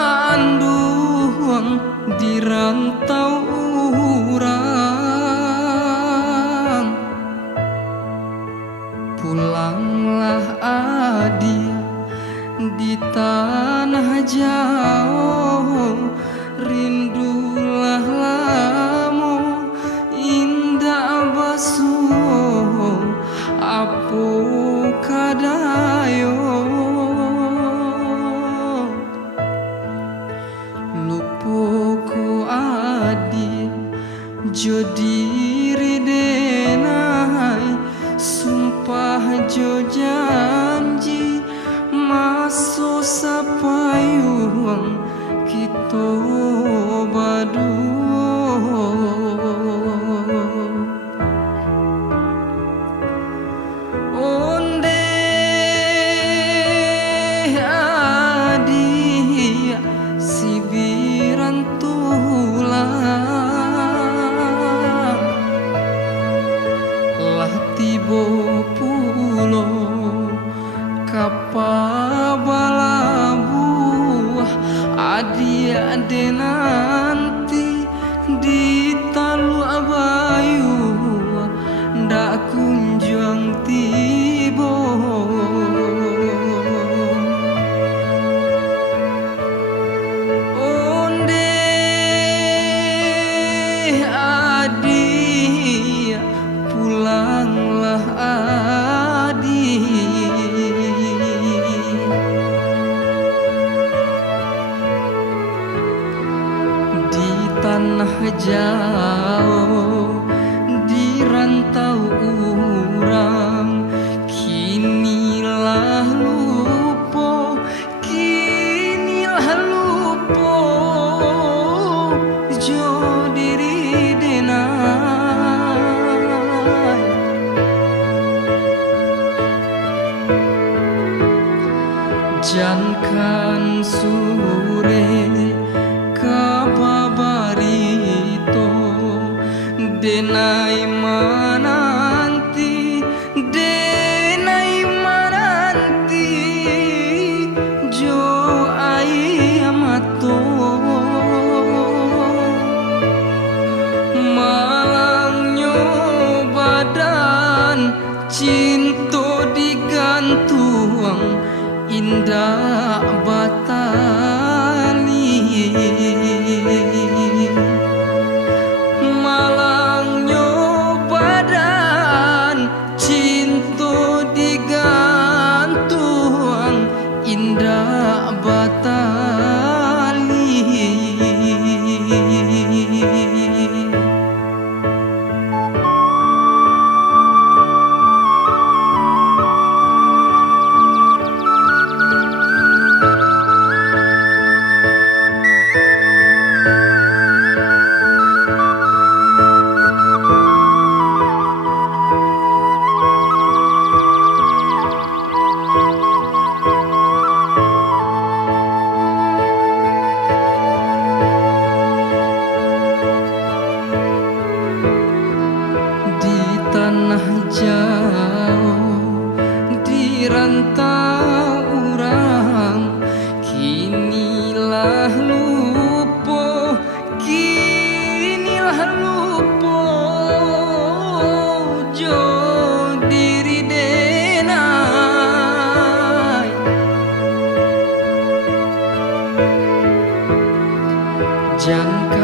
canduang di rantau urang. Pulanglah adia di tanah jauh, rindulah lamo indah basuh apo kadayo. Lupo adia jo diri denai, sumpah jo janji maso sapayuang kita badu. Onde adia sibiran tulang, lah tibo pulo kapabalabuah adia de nanti di talu abayu ndak kunjung tibo. Onde adia pulanglah adi, di tanah jauh di rantau urang. Kinilah lupo, kinilah lupo jo diri denai. Jankan sore kababarito denai mananti, denai mananti jo ai amato. Malangnya badan cinta digantung indah batali. Malangnya badan cinta digantung indah batali. Tanah jauh di rantau urang, kinilah lupo, kinilah lupo jo diri denai. Jangan